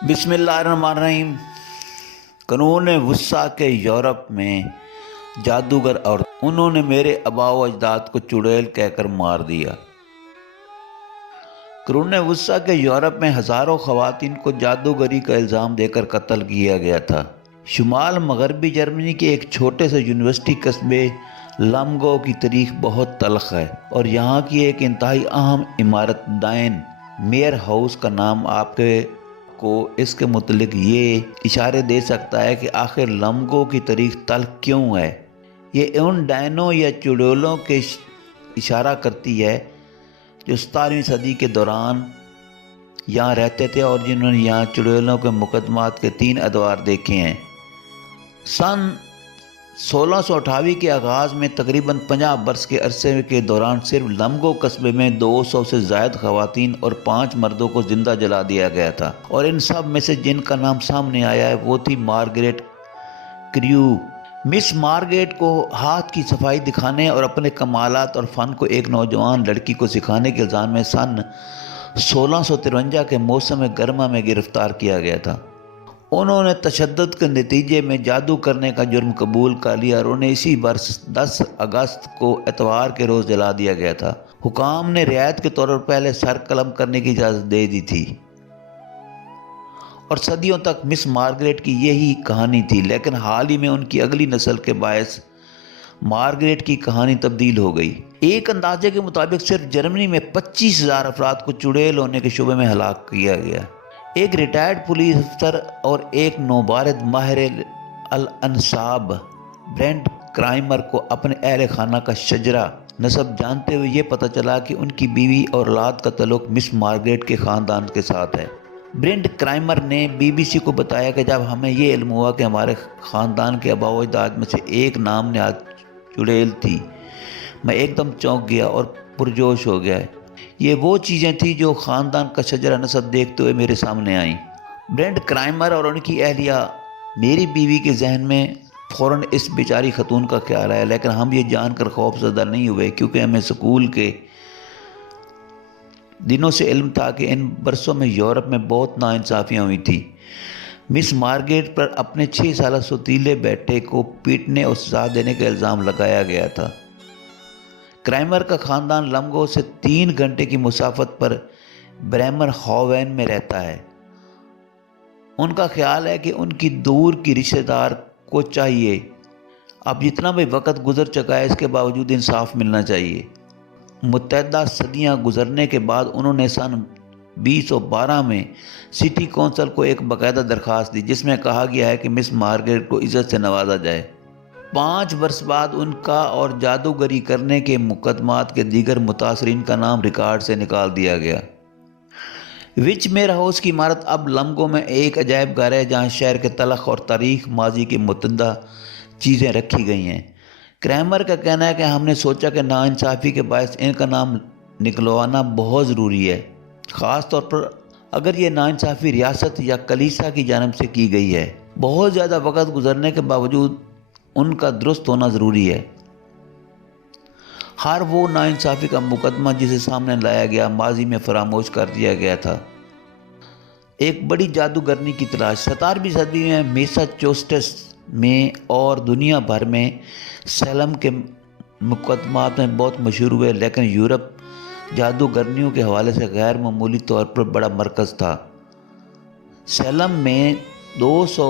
بسم اللہ الرحمن الرحیم۔ قرون وسطیٰ کے یورپ میں جادوگر اور انہوں نے میرے آباء و اجداد کو چڑیل کہہ کر مار دیا۔ قرون وسطیٰ کے یورپ میں ہزاروں خواتین کو جادوگری کا الزام دے کر قتل کیا گیا تھا۔ شمال مغربی جرمنی کے ایک چھوٹے سے یونیورسٹی قصبے لمگو کی تاریخ بہت تلخ ہے، اور یہاں کی ایک انتہائی اہم عمارت ڈائن میئر ہاؤس کا نام آپ کو اس کے متعلق یہ اشارے دے سکتا ہے کہ آخر لمگو کی تاریخ تلخ کیوں ہے۔ یہ ان ڈائنوں یا چڑیلوں کے اشارہ کرتی ہے جو 17ویں صدی کے دوران یہاں رہتے تھے اور جنہوں نے یہاں چڑیلوں کے مقدمات کے 3 ادوار دیکھے ہیں۔ سن 1628 کے آغاز میں تقریباً 50 برس کے عرصے کے دوران صرف لمگو قصبے میں 200 سے زائد خواتین اور 5 مردوں کو زندہ جلا دیا گیا تھا، اور ان سب میں سے جن کا نام سامنے آیا ہے وہ تھی مارگریٹ کریو۔ مس مارگریٹ کو ہاتھ کی صفائی دکھانے اور اپنے کمالات اور فن کو ایک نوجوان لڑکی کو سکھانے کے الزام میں سن 1653 کے موسم گرما میں گرفتار کیا گیا تھا۔ انہوں نے تشدد کے نتیجے میں جادو کرنے کا جرم قبول کر لیا اور انہیں اسی برس 10 اگست کو اتوار کے روز جلا دیا گیا تھا۔ حکام نے رعایت کے طور پر پہلے سر قلم کرنے کی اجازت دے دی تھی، اور صدیوں تک مس مارگریٹ کی یہی کہانی تھی، لیکن حال ہی میں ان کی اگلی نسل کے باعث مارگریٹ کی کہانی تبدیل ہو گئی۔ ایک اندازے کے مطابق صرف جرمنی میں 25,000 افراد کو چڑیل ہونے کے شبے میں ہلاک کیا گیا۔ ایک ریٹائرڈ پولیس افسر اور ایک نوبارد ماہر الانصاب برینٹ کرائمر کو اپنے اہل خانہ کا شجرہ نسب جانتے ہوئے یہ پتہ چلا کہ ان کی بیوی اور اولاد کا تعلق مس مارگریٹ کے خاندان کے ساتھ ہے۔ برینٹ کرائمر نے BBC کو بتایا کہ جب ہمیں یہ علم ہوا کہ ہمارے خاندان کے آباء و اجداد میں سے ایک نام نہاد چڑیل تھی، میں ایک دم چونک گیا اور پرجوش ہو گیا۔ یہ وہ چیزیں تھیں جو خاندان کا شجرہ نسب دیکھتے ہوئے میرے سامنے آئیں۔ برینٹ کرائمر اور ان کی اہلیہ میری بیوی کے ذہن میں فوراً اس بیچاری خاتون کا خیال آیا، لیکن ہم یہ جان کر خوف زدہ نہیں ہوئے کیونکہ ہمیں اسکول کے دنوں سے علم تھا کہ ان برسوں میں یورپ میں بہت ناانصافیاں ہوئی تھیں۔ مس مارگریٹ پر اپنے 6 سالہ سوتیلے بیٹے کو پیٹنے اور سزا دینے کا الزام لگایا گیا تھا۔ کرائمر کا خاندان لمگو سے 3 گھنٹے کی مسافت پر بریمر ہاوین میں رہتا ہے۔ ان کا خیال ہے کہ ان کی دور کی رشتہ دار کو چاہیے، اب جتنا بھی وقت گزر چکا ہے اس کے باوجود انصاف ملنا چاہیے۔ متعدد صدیاں گزرنے کے بعد انہوں نے سن 2012 میں سٹی کونسل کو ایک باقاعدہ درخواست دی جس میں کہا گیا ہے کہ مس مارگریٹ کو عزت سے نوازا جائے۔ 5 برس بعد ان کا اور جادوگری کرنے کے مقدمات کے دیگر متاثرین کا نام ریکارڈ سے نکال دیا گیا۔ وچ میئر ہاؤس کی عمارت اب لمگو میں ایک عجائب گھر ہے جہاں شہر کے تلخ اور تاریخ ماضی کی متعدد چیزیں رکھی گئی ہیں۔ کرائمر کا کہنا ہے کہ ہم نے سوچا کہ ناانصافی کے باعث ان کا نام نکلوانا بہت ضروری ہے، خاص طور پر اگر یہ ناانصافی ریاست یا کلیسا کی جانب سے کی گئی ہے۔ بہت زیادہ وقت گزرنے کے باوجود ان کا درست ہونا ضروری ہے۔ ہر وہ ناانصافی کا مقدمہ جسے سامنے لایا گیا ماضی میں فراموش کر دیا گیا تھا۔ ایک بڑی جادوگرنی کی تلاش 17ویں صدی میں میساچوسٹس میں اور دنیا بھر میں سیلم کے مقدمات میں بہت مشہور ہوئے، لیکن یورپ جادوگرنیوں کے حوالے سے غیر معمولی طور پر بڑا مرکز تھا۔ سیلم میں 200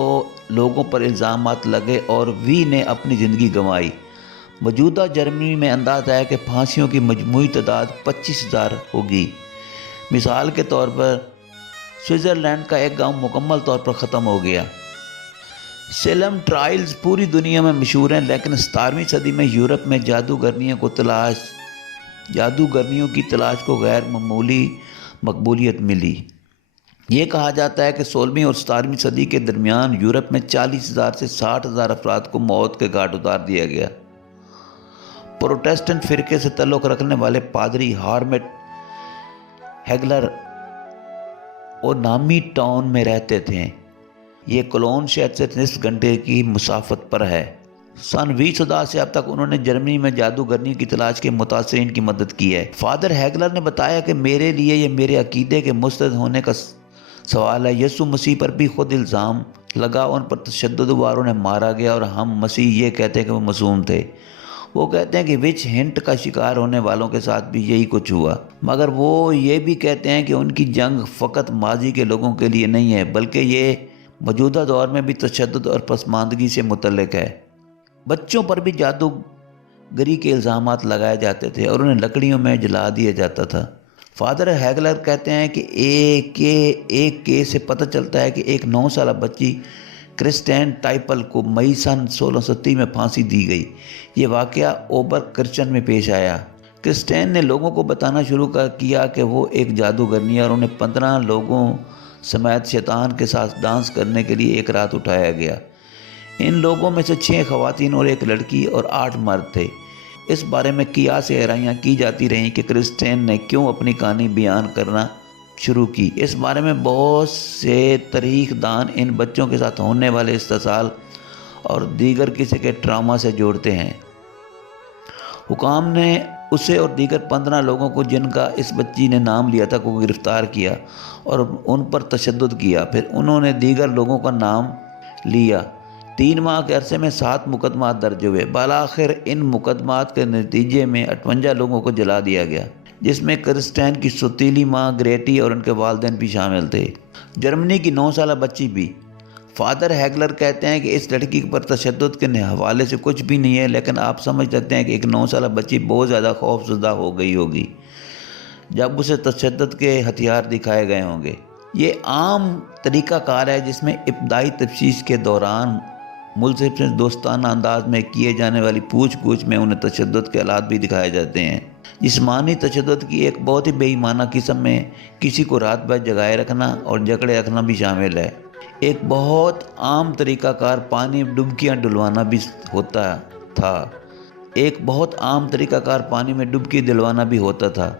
لوگوں پر الزامات لگے اور وی نے اپنی زندگی گنوائی۔ موجودہ جرمنی میں اندازہ ہے کہ پھانسیوں کی مجموعی تعداد 25,000 ہوگی۔ مثال کے طور پر سوئٹزرلینڈ کا ایک گاؤں مکمل طور پر ختم ہو گیا۔ سیلم ٹرائلز پوری دنیا میں مشہور ہیں، لیکن 17ویں صدی میں یورپ میں جادوگرنیوں کی تلاش کو غیر معمولی مقبولیت ملی۔ یہ کہا جاتا ہے کہ 16ویں اور 17ویں صدی کے درمیان یورپ میں 40,000 سے 60,000 افراد کو موت کے گھاٹ اتار دیا گیا۔ پروٹسٹنٹ فرقے سے تعلق رکھنے والے پادری ہارمٹ ہیگلر اور نامی ٹاؤن میں رہتے تھے۔ یہ کولون شہر سے نصف گھنٹے کی مسافت پر ہے۔ سن 2010 سے اب تک انہوں نے جرمنی میں جادوگرنی کی تلاش کے متاثرین کی مدد کی ہے۔ فادر ہیگلر نے بتایا کہ میرے لیے یہ میرے عقیدے کے مسترد ہونے کا سوال ہے یسوع مسیح پر بھی خود الزام لگا، ان پر تشدد ہوا اور انہیں مارا گیا، اور ہم مسیح یہ کہتے ہیں کہ وہ معصوم تھے۔ وہ کہتے ہیں کہ وچ ہنٹ کا شکار ہونے والوں کے ساتھ بھی یہی کچھ ہوا، مگر وہ یہ بھی کہتے ہیں کہ ان کی جنگ فقط ماضی کے لوگوں کے لیے نہیں ہے، بلکہ یہ موجودہ دور میں بھی تشدد اور پسماندگی سے متعلق ہے۔ بچوں پر بھی جادوگری کے الزامات لگائے جاتے تھے اور انہیں لکڑیوں میں جلا دیا جاتا تھا۔ فادر ہیگلر کہتے ہیں کہ ایک کیس سے پتہ چلتا ہے کہ ایک 9 سالہ بچی کرسٹین ٹائپل کو مئی سن 1630 میں پھانسی دی گئی۔ یہ واقعہ اوبر کرچن میں پیش آیا۔ کرسٹین نے لوگوں کو بتانا شروع کیا کہ وہ ایک جادوگرنی ہے، اور انہیں 15 لوگوں سمیت شیطان کے ساتھ ڈانس کرنے کے لیے ایک رات اٹھایا گیا۔ ان لوگوں میں سے 6 خواتین اور 1 لڑکی اور 8 مرد تھے۔ اس بارے میں قیاس حیرائیاں کی جاتی رہیں کہ کرسٹین نے کیوں اپنی کہانی بیان کرنا شروع کی۔ اس بارے میں بہت سے تاریخ دان ان بچوں کے ساتھ ہونے والے استحصال اور دیگر کسی کے ٹراما سے جوڑتے ہیں۔ حکام نے اسے اور دیگر 15 لوگوں کو، جن کا اس بچی نے نام لیا تھا، کو گرفتار کیا اور ان پر تشدد کیا۔ پھر انہوں نے دیگر لوگوں کا نام لیا۔ 3 ماہ کے عرصے میں 7 مقدمات درج ہوئے۔ بالآخر ان مقدمات کے نتیجے میں 58 لوگوں کو جلا دیا گیا، جس میں کرسٹین کی سوتیلی ماں گریٹی اور ان کے والدین بھی شامل تھے، جرمنی کی 9 سالہ بچی بھی۔ فادر ہیگلر کہتے ہیں کہ اس لڑکی پر تشدد کے حوالے سے کچھ بھی نہیں ہے، لیکن آپ سمجھ سکتے ہیں کہ ایک 9 سالہ بچی بہت زیادہ خوف زدہ ہو گئی ہوگی جب اسے تشدد کے ہتھیار دکھائے گئے ہوں گے۔ یہ عام طریقہ کار ہے جس میں ابتدائی تفتیش کے دوران ملزم سے دوستانہ انداز میں کیے جانے والی پوچھ گچھ میں انہیں تشدد کے حالات بھی دکھائے جاتے ہیں۔ جسمانی تشدد کی ایک بہت ہی بے ایمانہ قسم میں کسی کو رات بھر جگائے رکھنا اور جکڑے رکھنا بھی شامل ہے۔ ایک بہت عام طریقہ کار پانی میں ڈبکیاں ڈلوانا بھی ہوتا تھا۔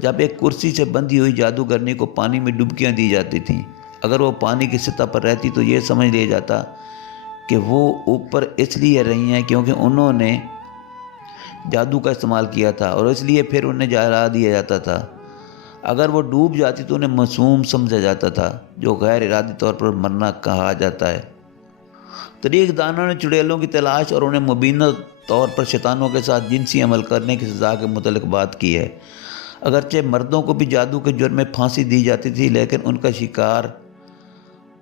جب ایک کرسی سے بندھی ہوئی جادوگرنی کو پانی میں ڈبکیاں دی جاتی تھیں، اگر وہ پانی کی سطح پر رہتی تو یہ سمجھ لیا جاتا کہ وہ اوپر اس لیے رہی ہیں کیونکہ انہوں نے جادو کا استعمال کیا تھا، اور اس لیے پھر انہیں جلا دیا جاتا تھا۔ اگر وہ ڈوب جاتی تو انہیں معصوم سمجھا جاتا تھا، جو غیر ارادی طور پر مرنا کہا جاتا ہے۔ تاریخ دانوں نے چڑیلوں کی تلاش اور انہیں مبینہ طور پر شیطانوں کے ساتھ جنسی عمل کرنے کی سزا کے متعلق بات کی ہے۔ اگرچہ مردوں کو بھی جادو کے جرم میں پھانسی دی جاتی تھی، لیکن ان کا شکار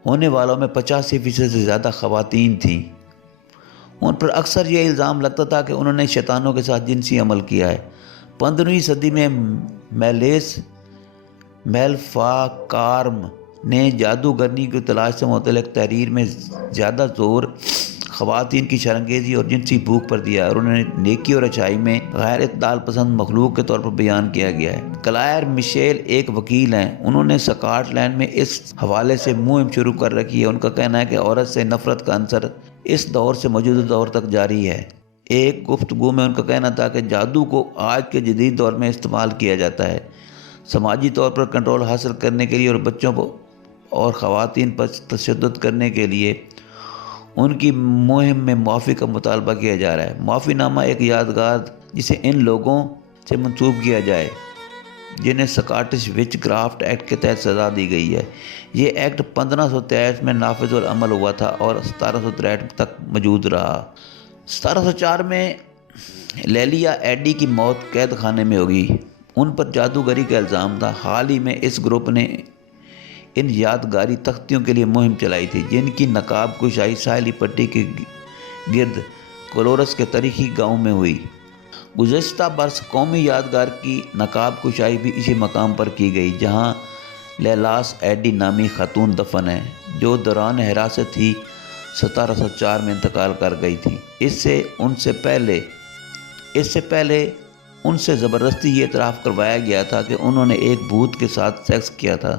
ہونے والوں میں 85% سے زیادہ خواتین تھیں۔ ان پر اکثر یہ الزام لگتا تھا کہ انہوں نے شیطانوں کے ساتھ جنسی عمل کیا ہے۔ 15ویں صدی میں میلیس میلفاکارم نے جادوگرنی کی تلاش سے متعلق تحریر میں زیادہ زور خواتین کی شرمگیزی اور جنسی بھوک پر دیا، اور انہیں نیکی اور اچھائی میں غیر اعتدال پسند مخلوق کے طور پر بیان کیا گیا ہے۔ کلائر مشیل ایک وکیل ہیں، انہوں نے سکاٹ لینڈ میں اس حوالے سے مہم شروع کر رکھی ہے۔ ان کا کہنا ہے کہ عورت سے نفرت کا عنصر اس دور سے موجودہ دور تک جاری ہے۔ ایک گفتگو میں ان کا کہنا تھا کہ جادو کو آج کے جدید دور میں استعمال کیا جاتا ہے سماجی طور پر کنٹرول حاصل کرنے کے لیے اور بچوں اور خواتین پر تشدد کرنے کے لیے۔ ان کی مہم میں معافی کا مطالبہ کیا جا رہا ہے۔ معافی نامہ ایک یادگار جسے ان لوگوں سے منسوب کیا جائے جنہیں سکاٹش وچ کرافٹ ایکٹ کے تحت سزا دی گئی ہے۔ یہ ایکٹ 1523 میں نافذ العمل ہوا تھا اور 1763 تک موجود رہا۔ 1704 میں لیلیا ایڈی کی موت قید خانے میں ہوگی۔ ان پر جادوگری کا الزام تھا۔ حال ہی میں اس گروپ نے ان یادگاری تختیوں کے لیے مہم چلائی تھی، جن کی نقاب کشائی ساحلی پٹی کے گرد کولورس کے تاریخی گاؤں میں ہوئی۔ گزشتہ برس قومی یادگار کی نقاب کشائی بھی اسی مقام پر کی گئی جہاں لیلاس ایڈی نامی خاتون دفن ہے، جو دوران حراست ہی 1704 میں انتقال کر گئی تھی۔ اس سے پہلے ان سے زبردستی یہ اعتراف کروایا گیا تھا کہ انہوں نے ایک بھوت کے ساتھ سیکس کیا تھا۔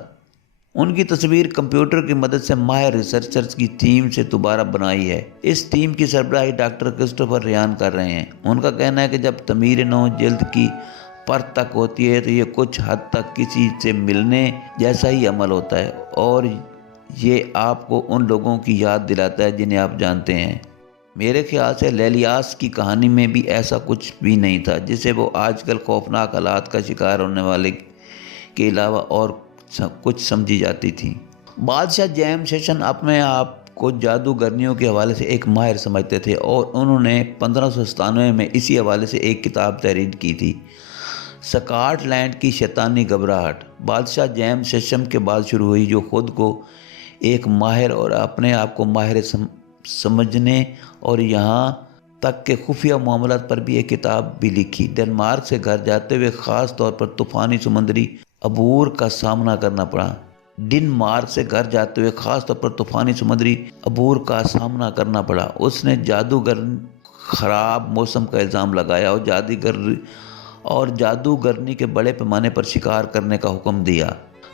ان کی تصویر کمپیوٹر کی مدد سے ماہر ریسرچرز کی ٹیم سے دوبارہ بنائی ہے۔ اس ٹیم کی سربراہی ڈاکٹر کرسٹوفر ریان کر رہے ہیں۔ ان کا کہنا ہے کہ جب تعمیر نو جلد کی پرت تک ہوتی ہے تو یہ کچھ حد تک کسی سے ملنے جیسا ہی عمل ہوتا ہے، اور یہ آپ کو ان لوگوں کی یاد دلاتا ہے جنہیں آپ جانتے ہیں۔ میرے خیال سے لیلیاس کی کہانی میں بھی ایسا کچھ بھی نہیں تھا جسے وہ آج کل خوفناک حالات کا شکار ہونے والے کے علاوہ اور کچھ سمجھی جاتی تھی۔ بادشاہ جیمز سیشن اپنے آپ کو جادوگرنیوں کے حوالے سے ایک ماہر سمجھتے تھے اور انہوں نے 1597 میں اسی حوالے سے ایک کتاب تحریر کی تھی، سکاٹ لینڈ کی شیطانی گھبراہٹ۔ بادشاہ جیمز سیشن کے بعد شروع ہوئی، جو خود کو ایک ماہر اور اپنے آپ کو ماہر سمجھنے اور یہاں تک کہ خفیہ معاملات پر بھی ایک کتاب بھی لکھی۔ ڈنمارک سے گھر جاتے ہوئے خاص طور پر طوفانی سمندری عبور کا سامنا کرنا پڑا۔ ڈنمارک سے گھر جاتے ہوئے خاص طور پر طوفانی سمندری عبور کا سامنا کرنا پڑا۔ اس نے جادوگر خراب موسم کا الزام لگایا اور جادوگرنی کے بڑے پیمانے پر شکار کرنے کا حکم دیا۔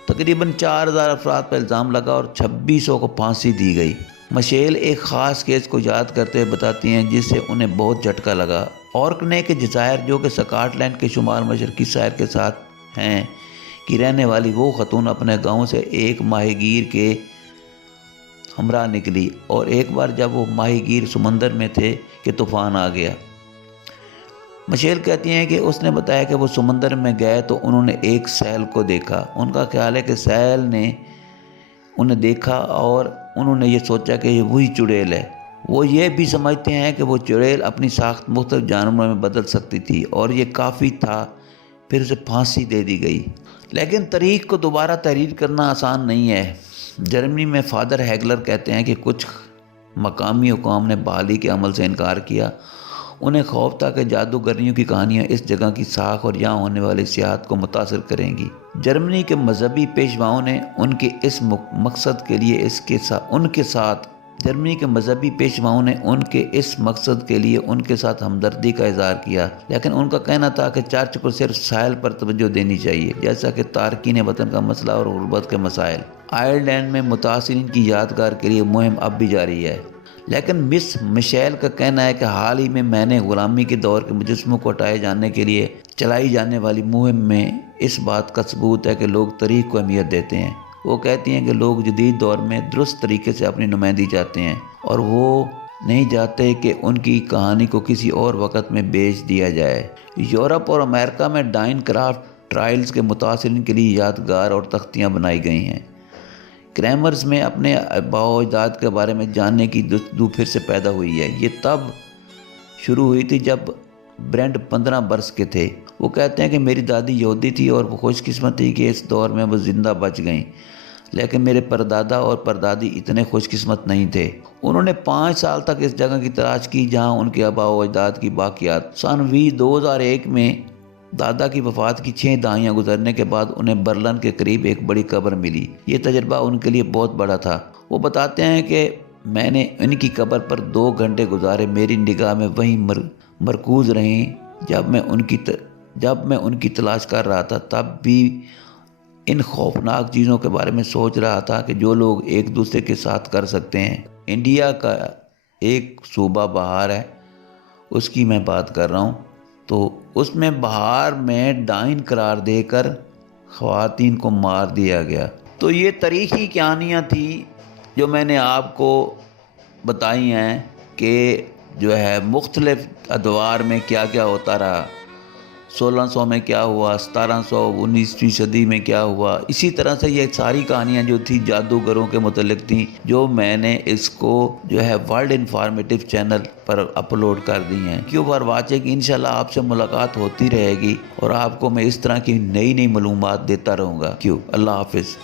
تقریباً 4000 افراد پر الزام لگا اور 2600 کو پھانسی دی گئی۔ مشیل ایک خاص کیس کو یاد کرتے ہوئے بتاتی ہیں جس سے انہیں بہت جھٹکا لگا۔ اورکنے کے جزائر، جو کہ سکاٹ لینڈ کے شمال مشرقی ساحل کے ساتھ ہیں، کی رہنے والی وہ خاتون اپنے گاؤں سے ایک ماہی گیر کے ہمراہ نکلی، اور ایک بار جب وہ ماہی گیر سمندر میں تھے کہ طوفان آ گیا۔ مشیل کہتی ہیں کہ اس نے بتایا کہ وہ سمندر میں گئے تو انہوں نے ایک سیل کو دیکھا۔ ان کا خیال ہے کہ سیل نے انہیں دیکھا اور انہوں نے یہ سوچا کہ یہ وہی چڑیل ہے۔ وہ یہ بھی سمجھتے ہیں کہ وہ چڑیل اپنی ساخت مختلف جانوروں میں بدل سکتی تھی اور یہ کافی تھا، پھر اسے پھانسی دے دی گئی۔ لیکن تاریخ کو دوبارہ تحریر کرنا آسان نہیں ہے۔ جرمنی میں فادر ہیگلر کہتے ہیں کہ کچھ مقامی حکام نے بحالی کے عمل سے انکار کیا۔ انہیں خوف تھا کہ جادوگرنیوں کی کہانیاں اس جگہ کی ساکھ اور یہاں ہونے والی سیاحت کو متاثر کریں گی۔ جرمنی کے مذہبی پیشواؤں نے ان کے اس مقصد کے لیے ان کے ساتھ ہمدردی کا اظہار کیا، لیکن ان کا کہنا تھا کہ چرچ کو صرف ساحل پر توجہ دینی چاہیے، جیسا کہ تارکین وطن کا مسئلہ اور غربت کے مسائل۔ آئرلینڈ میں متاثرین کی یادگار کے لیے مہم اب بھی جاری ہے، لیکن مس مشیل کا کہنا ہے کہ حال ہی میں نے غلامی کے دور کے مجسموں کو ہٹائے جانے کے لیے چلائی جانے والی مہم میں اس بات کا ثبوت ہے کہ لوگ تاریخ کو اہمیت دیتے ہیں۔ وہ کہتی ہیں کہ لوگ جدید دور میں درست طریقے سے اپنی نمائندگی چاہتے ہیں اور وہ نہیں چاہتے کہ ان کی کہانی کو کسی اور وقت میں بیچ دیا جائے۔ یورپ اور امریکہ میں ڈائن کرافٹ ٹرائلز کے متاثرین کے لیے یادگار اور تختیاں بنائی گئی ہیں۔ کریمرز میں اپنے آباء و اجداد کے بارے میں جاننے کی جستجو پھر سے پیدا ہوئی ہے۔ یہ تب شروع ہوئی تھی جب برینڈ 15 برس کے تھے۔ وہ کہتے ہیں کہ میری دادی یہودی تھی اور وہ خوش قسمت تھی کہ اس دور میں وہ زندہ بچ گئیں، لیکن میرے پردادا اور پردادی اتنے خوش قسمت نہیں تھے۔ انہوں نے 5 سال تک اس جگہ کی تلاش کی جہاں ان کے آباء و اجداد کی باقیات۔ سن 2001 میں دادا کی وفات کی 6 دہائیاں گزرنے کے بعد انہیں برلن کے قریب ایک بڑی قبر ملی۔ یہ تجربہ ان کے لیے بہت بڑا تھا۔ وہ بتاتے ہیں کہ میں نے ان کی قبر پر 2 گھنٹے گزارے، میری نگاہ میں وہیں مرکوز رہیں۔ جب میں ان کی تلاش کر رہا تھا تب بھی ان خوفناک چیزوں کے بارے میں سوچ رہا تھا کہ جو لوگ ایک دوسرے کے ساتھ کر سکتے ہیں۔ انڈیا کا ایک صوبہ بہار ہے، اس کی میں بات کر رہا ہوں، تو اس میں بہار میں ڈائن قرار دے کر خواتین کو مار دیا گیا۔ تو یہ تاریخی کہانیاں تھیں جو میں نے آپ کو بتائی ہیں کہ جو ہے مختلف ادوار میں کیا کیا ہوتا رہا۔ 1600 میں کیا ہوا، 1700 19ویں صدی میں کیا ہوا۔ اسی طرح سے یہ ساری کہانیاں جو تھی جادوگروں کے متعلق تھیں، جو میں نے اس کو جو ہے ورلڈ انفارمیٹیو چینل پر اپلوڈ کر دی ہیں۔ کیوں فار واچنگ، انشاءاللہ آپ سے ملاقات ہوتی رہے گی اور آپ کو میں اس طرح کی نئی معلومات دیتا رہوں گا۔ کیوں، اللہ حافظ۔